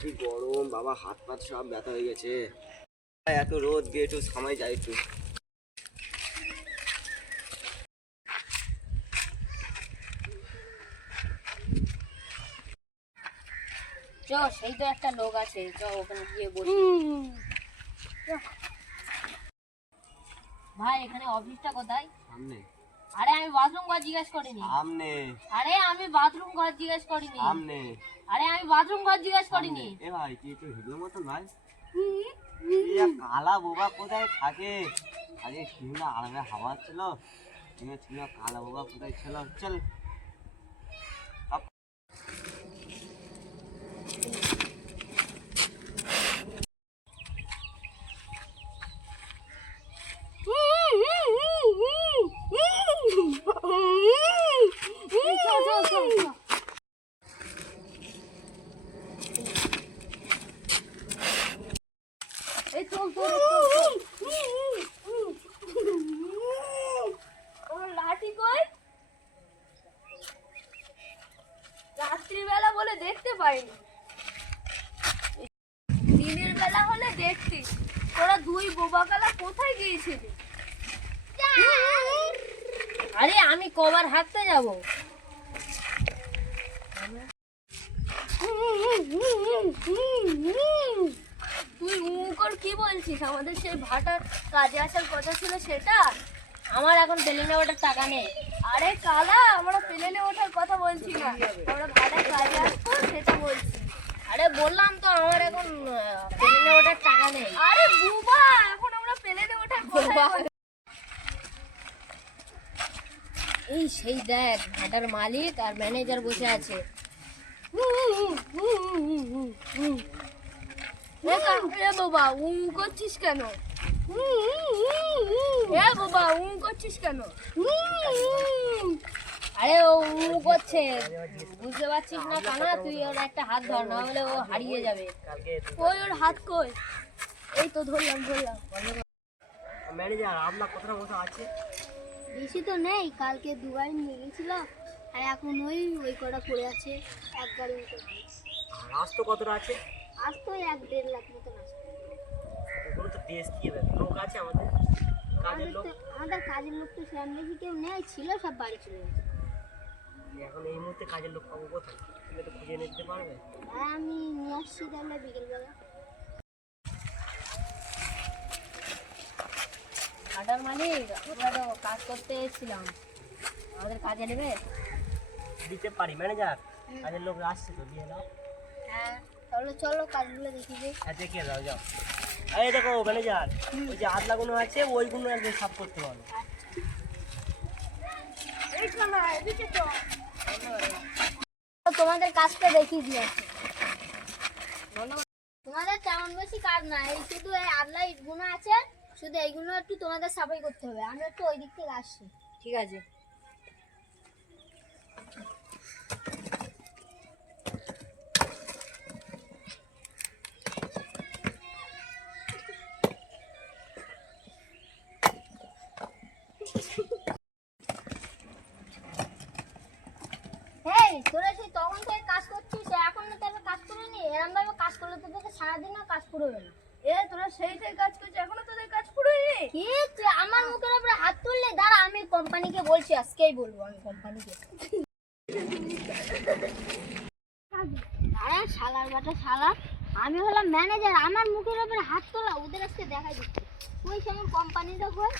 কি গরম বাবা, হাত পা সব ব্যথা হয়ে গেছে। এত রোদ গিয়ে একটু সময় যায় একটু। চ, সেই তো একটা লোক আছে, চ ওখানে গিয়ে বসি। ভাই এখানে অফিসটা কোথায়? সামনে। আরে আমি বাথরুম ঘর জিজ্ঞেস করিনি। সামনে। আরে আমি বাথরুম ঘর জিজ্ঞেস করিনি। সামনে। আরে আমি বাথরুম ঘর জিজ্ঞেস করিনি। এ ভাই তুই একটু হিরোর মতন ভাই। কালা বোবা কোথায় থাকে? আরে ছিল না আলাদা হাওয়া ছিল, ছিল কালা বোবা কোথায় ছিল? চল লাঠি কই? রাত্রিবেলা বলে দেখতে পাইনি, দিনের বেলা হলে দেখতি। তোরা দুই বোবা কালা কোথায় গিয়েছিলি? আরে আমি কবার হাঁটতে যাব? তুই মুখর কি বলছিস? আমাদের সেই ভাটার কাজে আসার কথা ছিল সেটা? আমার এখন প্লেনে ওঠার টাকা নেই। আরে কালা, আমরা প্লেনে ওঠার কথা বলছি না, আমরা ভাটার কাজে আসবো সেটা বলছি। আরে বললাম তো আমার এখন প্লেনে ওঠার টাকা নেই। আরে বুবা, এখন আমরা প্লেনে ওঠার কথা। এই সেই দেখ, ভাটার মালিক আর ম্যানেজার বসে আছে। বাবা করছিস কেন? বাবা করছিস কেন? আরে ও করছে, বুঝতে পারছিস না কানা? তুই ওর একটা হাত ধর, না হলে ও হারিয়ে যাবে। কই ওর হাত কই? এই তো ধরলাম। ম্যানেজার আপনার কথাটা মতো আছে? বেশি তো নেই, কালকে দুবার নিয়ে গেছিল আর এখন ওই কটা পড়ে আছে। এক গাড়ি মতো আজ তো কতটা আছে? আজ তো 1-1.5 লাখ মতন আছে। ওগুলো তো টেস্ট কি হবে, লোক আছে আমাদের কাজের লোক। আমাদের কাজের লোক তো সেরকম বেশি কেউ নেই, ছিল সব বাড়ি চলে গেছে। এখন এই মুহূর্তে কাজের লোক পাবো কোথায়? তুমি তো খুঁজে নিতে পারবে? হ্যাঁ, আমি নিয়ে আসছি তাহলে বিকেলবেলা। ভাটার মালিক, আমরা তো কাজ করতে এসেছিলাম, আমাদের কাজে নেবে? দিতে পারি ম্যানেজার, কাজের লোক আসছে তো, দিয়ে দাও। হ্যাঁ তাহলে চলো কাজগুলো দেখি যে। হ্যাঁ দেখে দাও, যাও। এই দেখো ম্যানেজার, ওই যে আদলাগুলো আছে ওইগুলো একদম সাফ করতে পারো। তোমাদের কাজটা দেখিয়ে দিয়েছে। তোমাদের তেমন বেশি কাজ না, এই শুধু এই আদলা ইটগুলো আছে, শুধু এইগুলো একটু তোমাদের সাফাই করতে হবে। আমি একটু ওই দিক থেকে আসছি। ঠিক আছে। তোরা সেই তখন থেকে কাজ করছিস, এখন না তাহলে কাজ করে নি। এরকম ভাবে কাজ করলে তো তোদের সারাদিনও কাজ পুরোবে না। তোরা সেই থেকে কাজ করছিস, এখনো তোদের কাজ পুরোয়নি? কি আমার মুখের উপরে হাত তুললে? দাঁড়া, আমি কোম্পানিকে বলছি, আজকেই বলবো আমি কোম্পানিকে। দাঁড়া শালার বাটা শালা, আমি হলাম ম্যানেজার, আমার মুখের উপরে হাত তোলা ওদের আজকে দেখাই দিচ্ছি। ওই সময় কোম্পানিটা কই?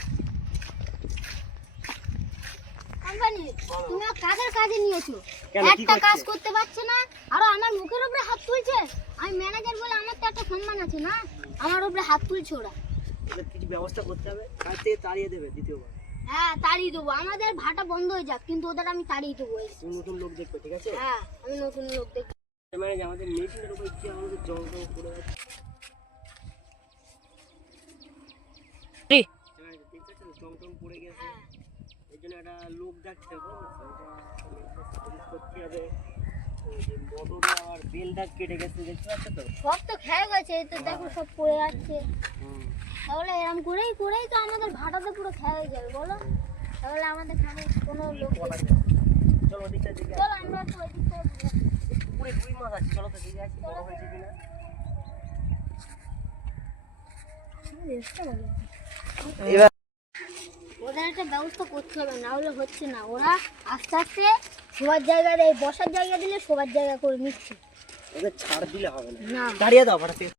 কোম্পানি তুমি কাদের কাজে নিয়েছো? একটা কাজ করতে পারছে না, আর আমার মুখের উপরে হাত তুলছে। আমি ম্যানেজার বলে আমার তো একটা সম্মান আছে না, আমার উপরে হাত তুলছে ওরা। এদের কিছু ব্যবস্থা করতে হবে, কাজ থেকে তাড়িয়ে দেবে দ্বিতীয়বার। হ্যাঁ তাড়িয়ে দেবো, আমাদের ভাটা বন্ধ হয়ে যাক, কিন্তু ওদের আমি তাড়িয়ে দেবো। তুমি নতুন লোক দেখবে, ঠিক আছে? হ্যাঁ আমি নতুন লোক দেখবো। ম্যানেজার আমাদের মেশিনের উপর কি আমাদের জল পড়ে যাচ্ছে। জং পড়ে গেছে, এই জন্য একটা লোক যাচ্ছে করতে হবে। মোটর আর বেলটা কেটে গেছে, দেখতে পাচ্ছ তো? সব তো খেয়ে গেছে, এই তো দেখো সব পড়ে যাচ্ছে। তাহলে এরকম করেই তো আমাদের ভাটাতে পুরো খেয়ে হয়ে যাবে, বলো? তাহলে আমাদের খানে কোনো লোক চলো ওদিকটা দিকে, চলো আমরা তো ওই দিকটা রুই মাছ আছে, চলো তো দেখে আসি বড় হয়েছে কিনা। এবার ওদের একটা ব্যবস্থা করতে হবে, না হলে হচ্ছে না। ওরা আস্তে আস্তে সবার জায়গা দেয়, বসার জায়গা দিলে সবার জায়গা করে নিচ্ছে। ওদের ছাড় দিলে হবে না। না দাঁড়িয়ে দাও ভাড়া থেকে।